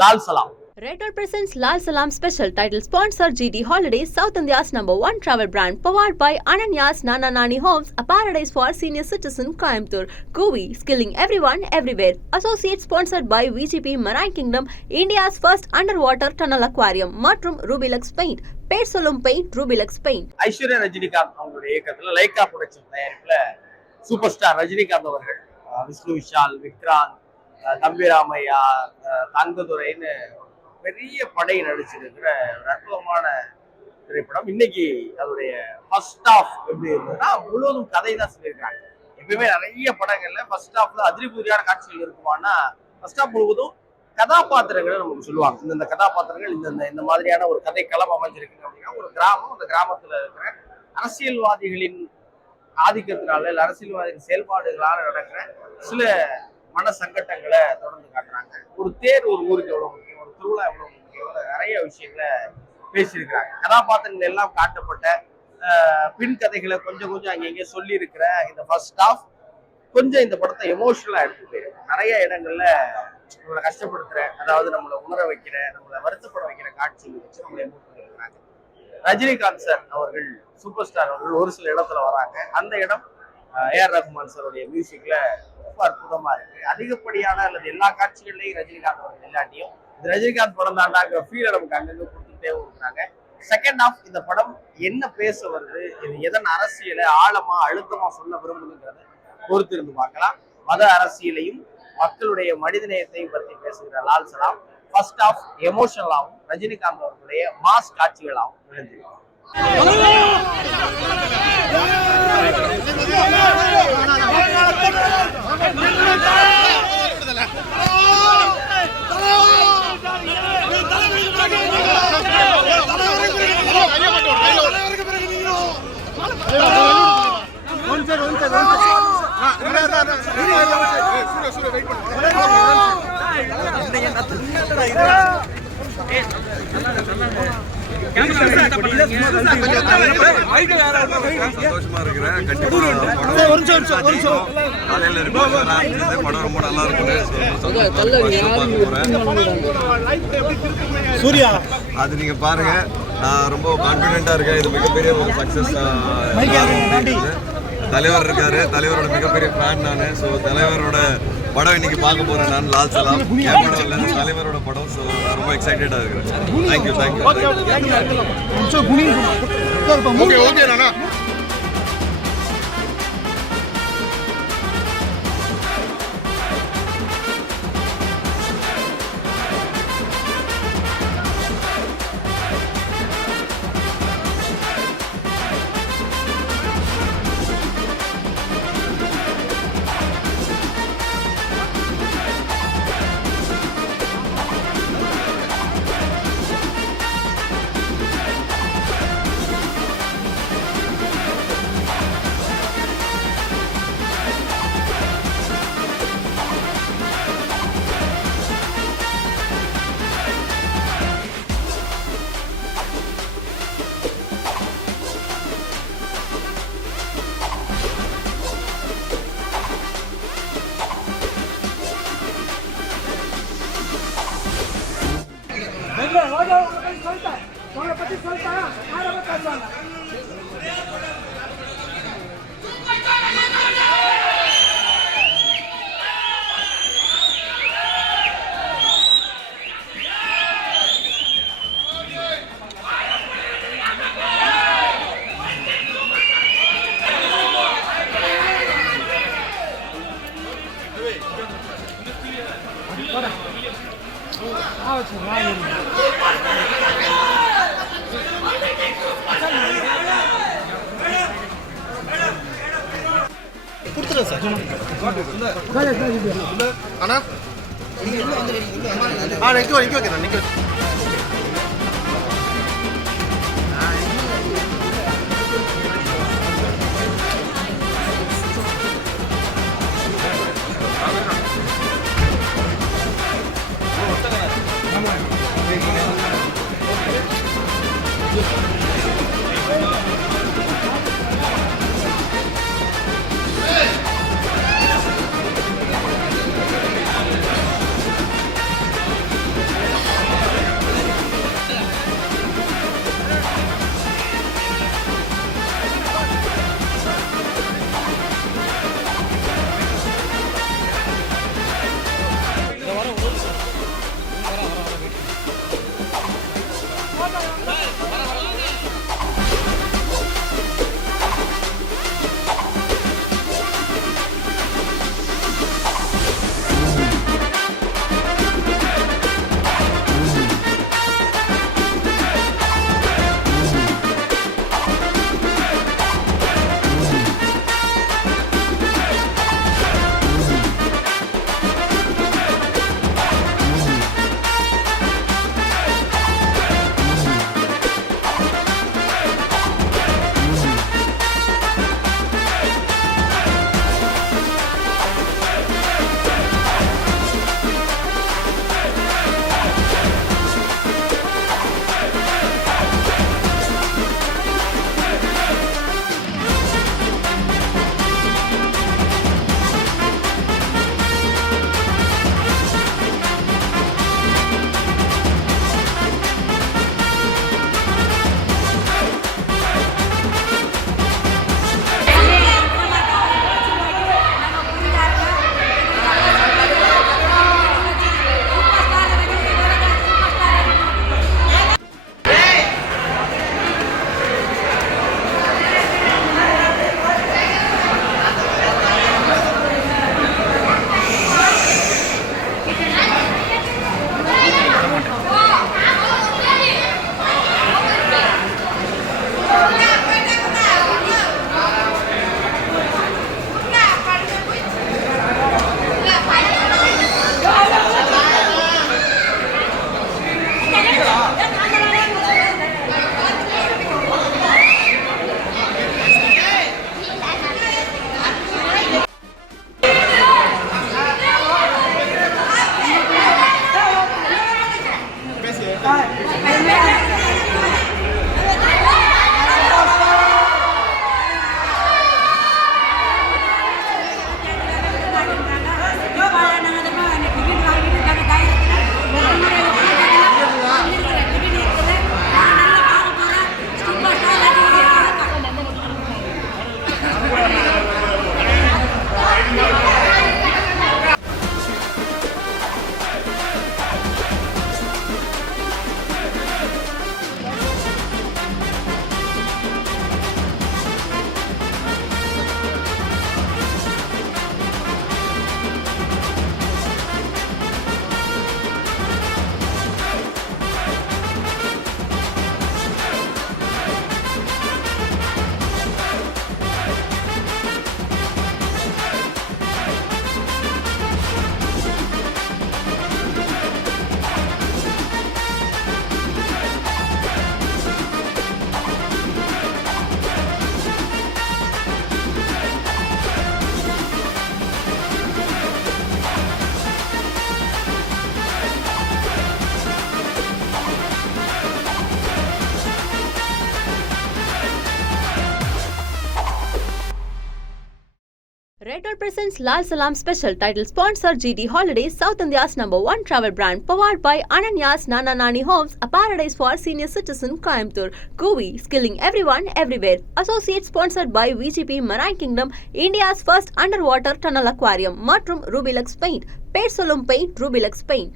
Lal Salaam. Red Dot presents Lal Salam Special, title sponsor GT Holidays, South India's #1 travel brand, powered by Ananya's Nana Nani Homes, a paradise for senior citizen Coimbatore. Govi, skilling everyone, everywhere. Associate sponsored by VGP Marine Kingdom, India's first underwater tunnel aquarium, மற்றும் Rubilux Paint. பேர் சொல்லும் paint Rubilux Paint. Aishwarya Rajinikanth அவங்களுடைய இயக்கத்துல Lyca production தயாரிப்புல super star Rajinikanth அவர்கள், விஷ்ணு விஷால், விக்ராந்த், தம்பிராமையா, தங்கதுரைன்னு பெரிய படை நடிச்சிருக்கிற ஒரு அற்புதமான திரைப்படம். இன்னைக்கு அதோடைய ஃபர்ஸ்ட் ஹாஃப் எப்படி இருந்ததுன்னா முழுவதும் கதை தான் சொல்லியிருக்காங்க. எப்பயுமே நிறைய படங்கள்ல ஃபர்ஸ்ட் ஹாஃப்ல அதிரிபூரியான காட்சிகள் இருக்குமானா ஃபர்ஸ்ட் ஹாஃப் முழுவதும் கதாபாத்திரங்களை நமக்கு சொல்லுவாங்க. இந்த கதாபாத்திரங்கள் இந்த மாதிரியான ஒரு கதை களம் அமைஞ்சிருக்கு அப்படின்னா ஒரு கிராமம், அந்த கிராமத்துல இருக்கிற அரசியல்வாதிகளின் ஆதிக்கத்தினால இல்ல அரசியல்வாதிகளின் செயல்பாடுகளால நடக்கிற சில மன சங்கட்டங்களை தொடர்ந்து காட்டுறாங்க. ஒரு தேர் ஒரு ஊருக்கு எவ்வளவு முக்கியம், ஒரு திருவிழா எவ்வளவு முக்கியம், நிறைய விஷயங்களை பேசியிருக்கிறாங்க. கதாபாத்திரங்கள் எல்லாம் காட்டப்பட்ட பின் கதைகளை கொஞ்சம் கொஞ்சம் அங்கங்கே சொல்லி இருக்கிற இந்த ஃபர்ஸ்ட் ஹாஃப் கொஞ்சம் இந்த படத்தை எமோஷனலா எடுத்துட்டு நிறைய இடங்கள்ல நம்மளை கஷ்டப்படுத்துற, அதாவது நம்மளை உணர வைக்கிற, நம்மளை வருத்தப்பட வைக்கிற காட்சிகள் வச்சு நம்மளை எமோஷனல் இருக்கிறாங்க. ரஜினிகாந்த் சார் அவர்கள், சூப்பர் ஸ்டார் அவர்கள் ஒரு சில இடத்துல வராங்க. அந்த இடம் ஏஆர் ரஹ்மான் சாருடைய மியூசிக்ல ரொம்ப அற்புதமா இருக்கு. அதிகப்படியான அல்லது எல்லா காட்சிகள்லையும் ரஜினிகாந்த் அவர்கள் இல்லாட்டியும் இந்த ரஜினிகாந்த் படம் தாண்டாங்கிற ஃபீலை நமக்கு அங்கங்க கொடுத்துட்டே இருக்கிறாங்க. செகண்ட் ஹாஃப் இந்த படம் என்ன பேச வருது, இது எதன் அரசியலை ஆழமா அழுத்தமா சொல்ல விரும்புதுங்கிறத பொறுத்து இருந்து பார்க்கலாம். மத அரசியலையும் மக்களுடைய மனிதநேயத்தையும் பற்றி பேசுகிற லால் சலாம் ஃபர்ஸ்ட் ஹாஃப் எமோஷனலாகவும் ரஜினிகாந்த் அவர்களுடைய மாஸ் காட்சிகளாகவும் விழுந்திருக்கு. சந்தோஷமா இருக்கிறேன். காலையில படம் ரொம்ப நல்லா இருக்குது. சூர்யா அது நீங்க பாருங்க. நான் ரொம்ப கான்பிடென்டா இருக்கேன். இது மிகப்பெரிய ஒரு சக்சஸ். தலைவர் இருக்காரு, தலைவரோட மிகப்பெரிய ஃபேன் நான். ஸோ தலைவரோட படம் இன்னைக்கு பார்க்க போறேன் நான். லால் சலாம் என் படம் இல்லை, தலைவரோட படம். ஸோ ரொம்ப எக்ஸைட்டடா இருக்கிறேன். தேங்க்யூ. அண்ணா நிக்க Airtel presents Lal Salam special title sponsor GT Holidays, South India's #1 travel brand, powered by Ananya's Nana Nani Homes, a paradise for senior citizen Coimbatore. Govi, skilling everyone everywhere. Associate sponsored by VGP Marine Kingdom, India's first underwater tunnel aquarium, மற்றும் Rubilux Paint. பேர் சொல்லும் paint Rubilux Paint.